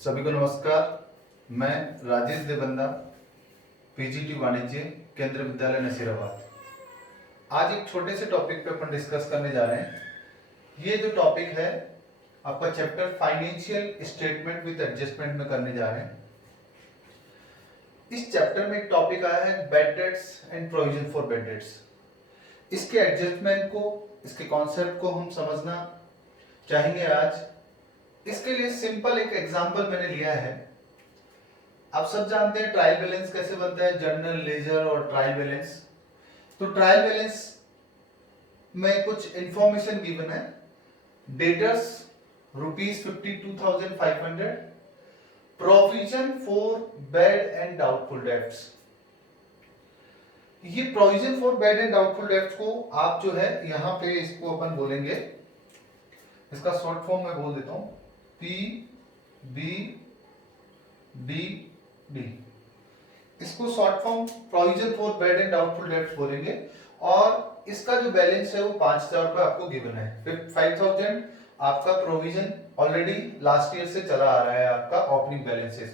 सभी को नमस्कार। मैं राजेश देवंदा, पीजीटी वाणिज्य, केंद्रीय विद्यालय नसीराबाद। आज एक छोटे से टॉपिक पे अपन डिस्कस करने जा रहे हैं। ये जो टॉपिक है आपका chapter financial statement with adjustment में करने जा रहे हैं। इस चैप्टर में एक टॉपिक आया है bad dates and provision for bad debts. इसके एडजस्टमेंट को, इसके कॉन्सेप्ट को हम समझना चाहेंगे आज। इसके लिए सिंपल एक एग्जांपल मैंने लिया है। आप सब जानते हैं ट्रायल बैलेंस कैसे बनता है, जर्नल, लेजर और ट्रायल बैलेंस। तो ट्रायल बैलेंस में कुछ इंफॉर्मेशन गिवन है। Debtors ₹52,500, provision for bad and doubtful debts. ये provision for bad and doubtful debts को आप जो है यहाँ पे इसको अपन बोलेंगे, इसका शॉर्ट फॉर्म मैं बोल देता हूं, PBDD। इसको short form provision for bad and doubtful debts बोलेंगे। और इसका जो बैलेंस है वो 5,000 रुपए आपको गिवन है। 5,000 आपका प्रोविजन ऑलरेडी लास्ट ईयर से चला आ रहा है, आपका ओपनिंग बैलेंस है।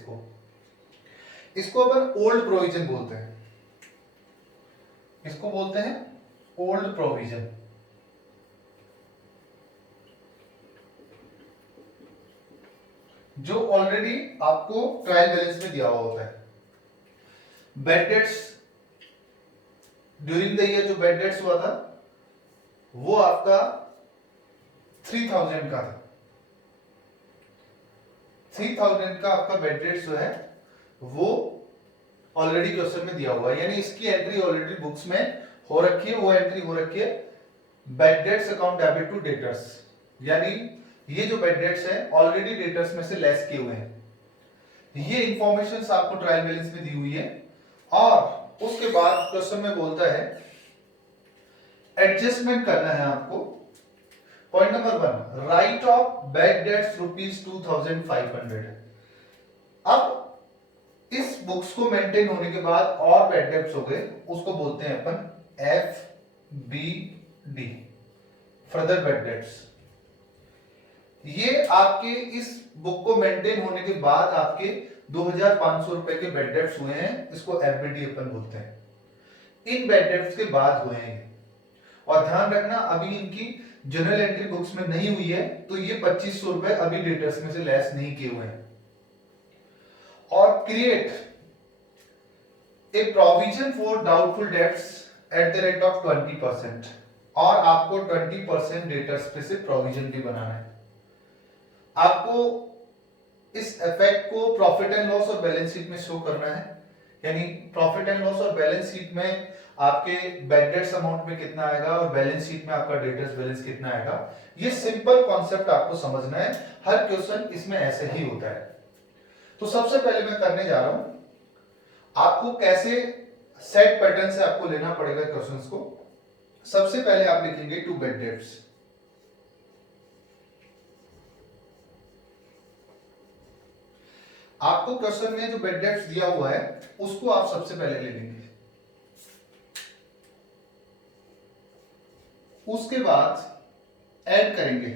इसको अपन ओल्ड प्रोविजन बोलते हैं। इसको बोलते हैं ओल्ड प्रोविजन। जो ऑलरेडी आपको ट्रायल बैलेंस में दिया हुआ होता है। Bad dates during the year, जो बैड डेट्स हुआ था वो आपका 3,000 का था। 3,000 का आपका बैड डेट्स जो है वो ऑलरेडी क्वेश्चन में दिया हुआ है, यानी इसकी एंट्री ऑलरेडी बुक्स में हो रखी है। वो एंट्री हो रखी है bad debts account debit to debtors, यानी ये जो बैड डेट्स है ऑलरेडी डेटर्स में से लेस किए हुए हैं। ये इंफॉर्मेशन आपको ट्रायल बैलेंस में दी हुई है। और उसके बाद क्वेश्चन में बोलता है एडजस्टमेंट करना है आपको। Point number 1, right of bad debts ₹2,500। अब इस बुक्स को मेंटेन होने के बाद और बैड डेट्स हो गए, उसको बोलते हैं अपन FBD, फर्दर बैड डेट्स। ये आपके इस बुक को मेंटेन होने के बाद आपके 2,500 रुपए के बैड डेट्स हुए हैं, इसको FBD अपन बोलते हैं। इन बैड डेट्स के बाद हुए हैं। और ध्यान रखना, अभी इनकी जनरल एंट्री बुक्स में नहीं हुई है, तो ये 2,500 रुपए अभी डेटर्स में से लेस नहीं किए हुए हैं। और create a provision for doubtful debts at the rate of 20%। और आपको 20% डेटर्स पे से प्रोविजन भी बनाना है। आपको इस इफेक्ट को प्रॉफिट एंड लॉस और बैलेंस शीट में शो करना है, यानी प्रॉफिट एंड लॉस और बैलेंस शीट में आपके बैड डेट्स अमाउंट में कितना आएगा और बैलेंस शीट में आपका डेटर्स बैलेंस कितना आएगा। ये सिंपल कॉन्सेप्ट आपको समझना है। हर क्वेश्चन इसमें ऐसे ही होता है। तो सबसे पहले मैं करने जा रहा हूं, आपको कैसे सेट पैटर्न से आपको लेना पड़ेगा क्वेश्चंस को। सबसे पहले आप लिखेंगे टू बैड डेट्स। आपको क्वेश्चन में जो बैड डेट्स दिया हुआ है उसको आप सबसे पहले ले लेंगे। उसके बाद ऐड करेंगे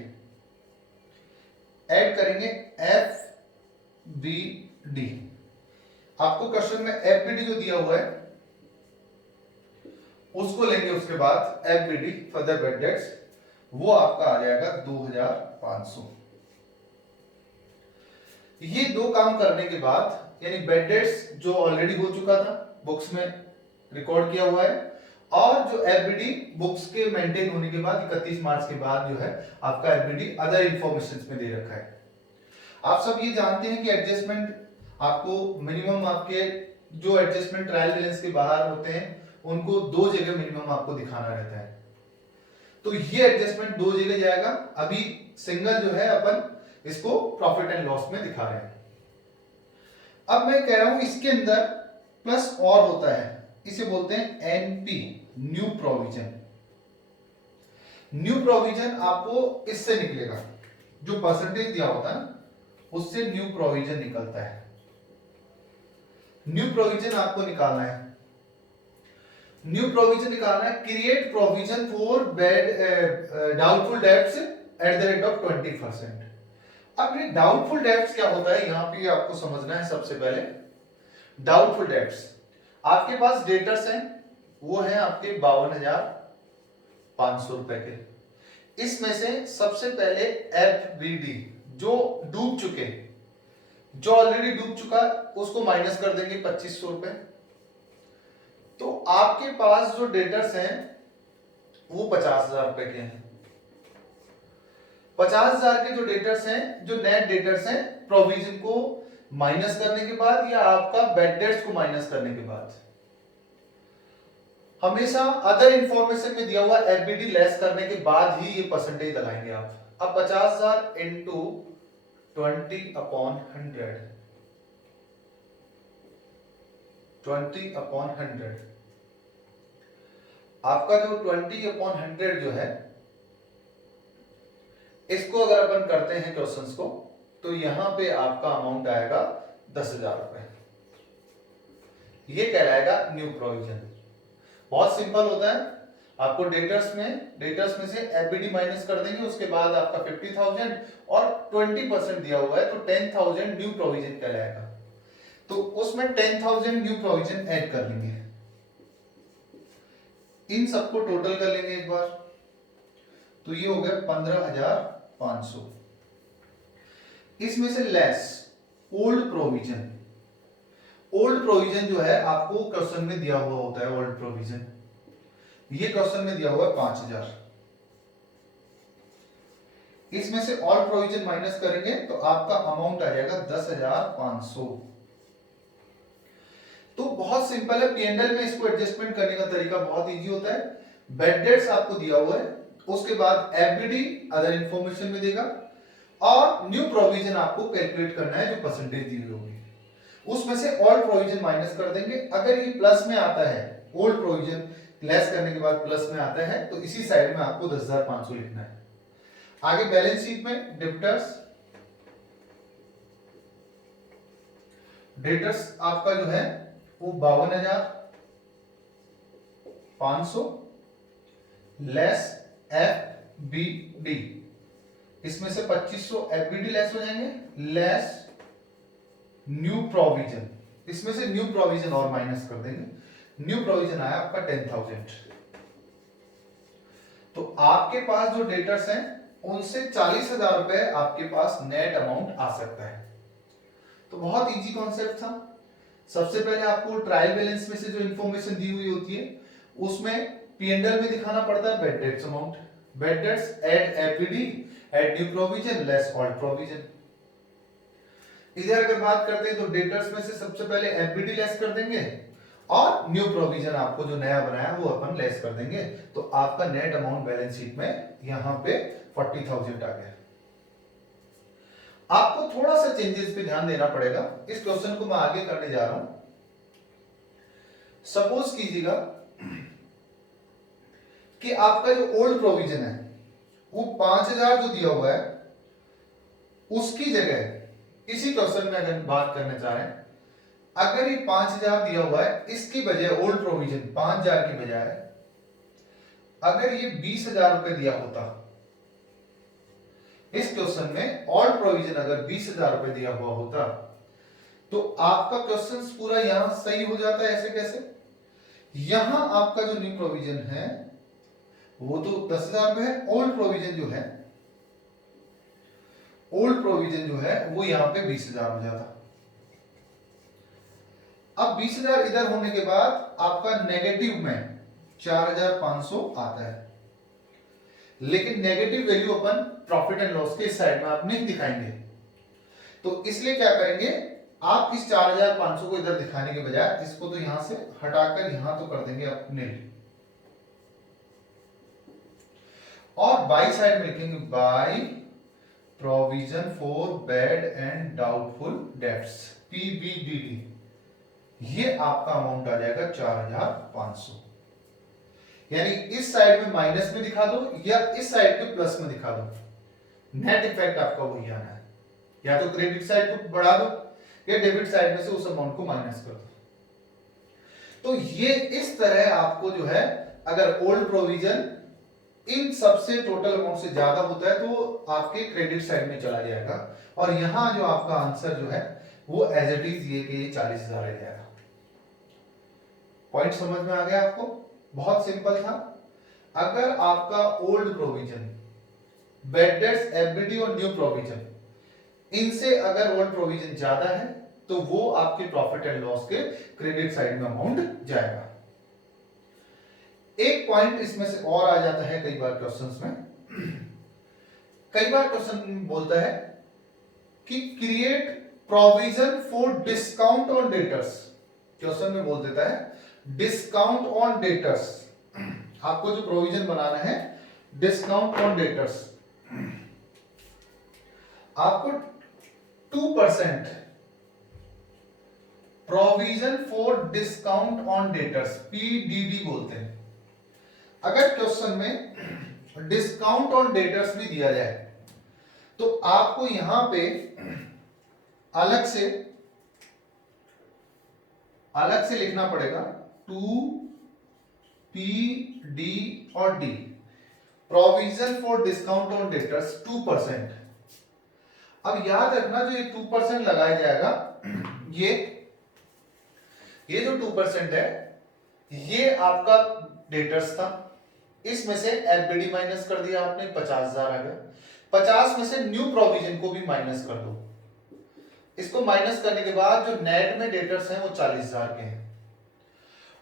FBD। आपको क्वेश्चन में FBD जो दिया हुआ है उसको लेंगे। उसके बाद FBD फर्दर बैड डेट्स, वो आपका आ जाएगा 2,500। ये दो काम करने के बाद, यानी बैड डेट्स जो ऑलरेडी हो चुका था, बुक्स में रिकॉर्ड किया हुआ है, और जो FBD बुक्स के मेंटेन होने के बाद 31 मार्च के बाद जो है आपका FBD अदर इंफॉर्मेशन में दे रखा है। आप सब ये जानते हैं कि एडजस्टमेंट आपको मिनिमम, आपके जो एडजस्टमेंट ट्रायल बैलेंस के बाहर होते हैं उनको 2 जगह मिनिमम आपको दिखाना रहता है। तो ये एडजस्टमेंट 2 जगह जाएगा। अभी सिंगल जो है अपन इसको प्रॉफिट एंड लॉस में दिखा रहे हैं। अब मैं कह रहा हूं इसके अंदर प्लस और होता है, इसे बोलते हैं NP, new provision. New provision आपको इससे निकलेगा, जो परसेंटेज दिया होता है ना उससे न्यू प्रोविजन निकलता है। न्यू प्रोविजन आपको निकालना है। न्यू प्रोविजन निकालना है, create provision for bad doubtful debts at the rate of 20%। अब ये डाउटफुल डेब्ट्स क्या होता है, यहां पे आपको समझना है। सबसे पहले डाउटफुल डेब्ट्स, आपके पास डेटर्स हैं, वो हैं आपके 52,500 रुपए के। इसमें से सबसे पहले एफबीडी जो डूब चुके, जो ऑलरेडी डूब चुका उसको माइनस कर देंगे 2500 रुपए। तो आपके पास जो डेटर्स हैं वो 50,000 रुपए के हैं। 50,000 के जो डेटर्स हैं, जो नेट डेटर्स हैं, प्रोविजन को माइनस करने के बाद या आपका बेड डेट्स को माइनस करने के बाद, हमेशा अदर इंफॉर्मेशन में दिया हुआ एफबीडी लेस करने के बाद ही ये परसेंटेज लगाएंगे आप। अब 50,000 इंटू 20/100, 20/100, आपका जो 20/100 जो है, इसको अगर अपन करते हैं क्वेश्चंस को, तो यहां पे आपका अमाउंट आएगा 10,000 रुपए। ये कहलाएगा न्यू प्रोविजन। बहुत सिंपल होता है, आपको डेटर्स में से एफबीडी माइनस कर देंगे, उसके बाद आपका 50,000 और 20% दिया हुआ है तो 10,000 न्यू प्रोविजन कहलाएगा। तो उसमें 10,000 न्यू प्रोविजन ऐड कर लेंगे, इन सबको टोटल कर लेंगे एक बार, तो ये हो गया 15,500। इसमें से less old provision. Old provision जो है आपको क्वेश्चन में दिया हुआ होता है, ओल्ड प्रोविजन ये क्वेश्चन में दिया हुआ है 5,000। इसमें से ऑल प्रोविजन माइनस करेंगे तो आपका अमाउंट आ जाएगा 10,500। तो बहुत सिंपल है, पीएनएल में इसको एडजस्टमेंट करने का तरीका बहुत इजी होता है। बेड डेट्स आपको दिया हुआ है, उसके बाद एफबीडी अदर इंफॉर्मेशन में देगा, और न्यू प्रोविजन आपको कैलकुलेट करना है जो परसेंटेज दी हुई होगी, उसमें से ऑल प्रोविजन माइनस कर देंगे। अगर ये प्लस में आता है, ओल्ड प्रोविजन लेस करने के बाद प्लस में आता है, तो इसी साइड में आपको 10,500 लिखना है। आगे बैलेंस शीट में डेटर्स आपका जो है वो 52,500 लेस एफबीडी, इसमें से 2500 एफबीडी लेस हो जाएंगे, लेस न्यू प्रोविजन, इसमें से न्यू प्रोविजन और माइनस कर देंगे। न्यू प्रोविजन आया आपका 10,000। तो आपके पास जो डेटर्स हैं उनसे 40,000 रुपए आपके पास नेट अमाउंट आ सकता है। तो बहुत इजी कॉन्सेप्ट था। सबसे पहले आपको ट्रायल बैलेंस में से जो इंफॉर्मेशन दी हुई होती है उसमें पीएनएल में दिखाना पड़ता है bad debts amount, bad debts add FBD add new provision less old provision. इधर अगर बात करते हैं तो डेटर्स में से सबसे पहले एफबीडी लेस कर देंगे और न्यू प्रोविजन आपको जो नया बनाया वो अपन लेस कर देंगे, तो आपका नेट अमाउंट बैलेंस शीट में यहां पे 40,000 आ गया। आपको थोड़ा सा चेंजेस पे ध्यान देना पड़ेगा, इस क्वेश्चन को मैं आगे करने जा रहा हूं। सपोज कीजिएगा कि आपका जो ओल्ड प्रोविजन है वो 5,000 जो दिया हुआ है, उसकी जगह इसी क्वेश्चन में अगर बात करना चाह रहे हैं, अगर ये 5,000 दिया हुआ है, इसकी बजाय ओल्ड प्रोविजन 5,000 की बजाय अगर ये 20,000 रुपए दिया होता, इस क्वेश्चन में ऑल प्रोविजन अगर 20,000 रुपए दिया हुआ होता, तो आपका क्वेश्चन पूरा यहां सही हो जाता है। ऐसे कैसे? यहां आपका जो न्यू प्रोविजन है वो तो 10,000 रुपए है, ओल्ड प्रोविजन जो है, ओल्ड प्रोविजन जो है वो यहां पे 20,000 हो जाता। अब 20,000 इधर होने के बाद आपका नेगेटिव में 4,500 आता है, लेकिन negative value upon profit and loss के इस साइड में आप नहीं दिखाएंगे, तो इसलिए क्या करेंगे, आप इस 4,500 को इधर दिखाने के बजाय इसको तो यहां से हटाकर यहां तो कर देंगे आप नील, और बाई साइड में लिखेंगे by provision for bad and doubtful debts, PBDD. ये आपका अमाउंट आ जाएगा 4,500। यानी इस साइड में माइनस में दिखा दो या इस साइड के प्लस में दिखा दो, नेट इफेक्ट आपका वही आना है। या तो क्रेडिट साइड को बढ़ा दो या डेबिट साइड में से उस अमाउंट को माइनस कर दो। तो ये इस तरह आपको जो है, अगर ओल्ड प्रोविजन इन सबसे टोटल अमाउंट से ज्यादा होता है तो आपके क्रेडिट साइड में चला जाएगा, और यहां जो आपका आंसर जो है वो एज इट इज ये कि 40,000 रह जाएगा। पॉइंट समझ में आ गया आपको? बहुत सिंपल था। अगर आपका old provision, bad debts, FBD और न्यू प्रोविजन, इनसे अगर ओल्ड प्रोविजन ज्यादा है तो वो आपके प्रॉफिट एंड लॉस के क्रेडिट साइड में अमाउंट जाएगा। एक पॉइंट इसमें से और आ जाता है कई बार क्वेश्चंस में। कई बार क्वेश्चन बोलता है कि create provision for discount on debtors. Question में बोल देता है डिस्काउंट ऑन डेटर्स। आपको जो प्रोविजन बनाना है डिस्काउंट ऑन डेटर्स, आपको 2% provision for discount on debtors, PDD बोलते हैं। अगर क्वेश्चन में डिस्काउंट ऑन डेटर्स भी दिया जाए तो आपको यहां पे अलग से लिखना पड़ेगा 2PD और D, provision for discount on debtors 2%। अब याद रखना जो ये 2% लगाया जाएगा, ये जो 2% है ये आपका डेटर्स था, इसमें से एफबीडी माइनस कर दिया आपने, 50,000 आ गया। 50 में से न्यू प्रोविजन को भी माइनस कर दो। इसको माइनस करने के बाद जो नेट में डेटर्स हैं वो 40,000 के हैं,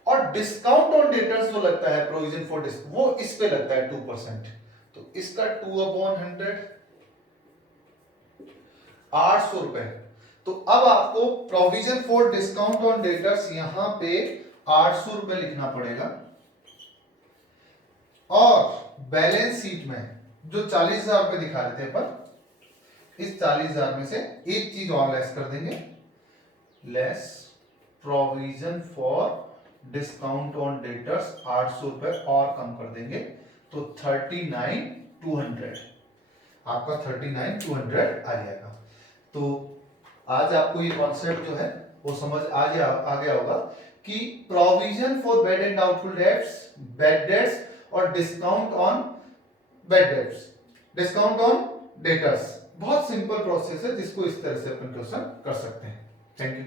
और डिस्काउंट ऑन डेटर्स जो लगता है प्रोविजन फॉर डिस्काउंट, वो इस पे लगता है 2%। तो इसका 2/100 800 रुपए। तो अब आपको provision for discount on debtors यहां पे 800 रुपए लिखना पड़ेगा, और बैलेंस शीट में जो 40,000 रुपए दिखा रहे थे अपन, इस 40,000 में से एक चीज और लेस कर देंगे, less provision for discount on debtors 800 रुपए और कम कर देंगे, तो 39,200 आपका 39,200 आ जाएगा। तो आज आपको ये कॉन्सेप्ट जो है वो समझ आ गया होगा कि provision for bad and doubtful debts, bad debts और discount on bad debts, discount on debtors, बहुत सिंपल प्रोसेस है जिसको इस तरह से अपन क्वेश्चन कर सकते हैं। Thank you.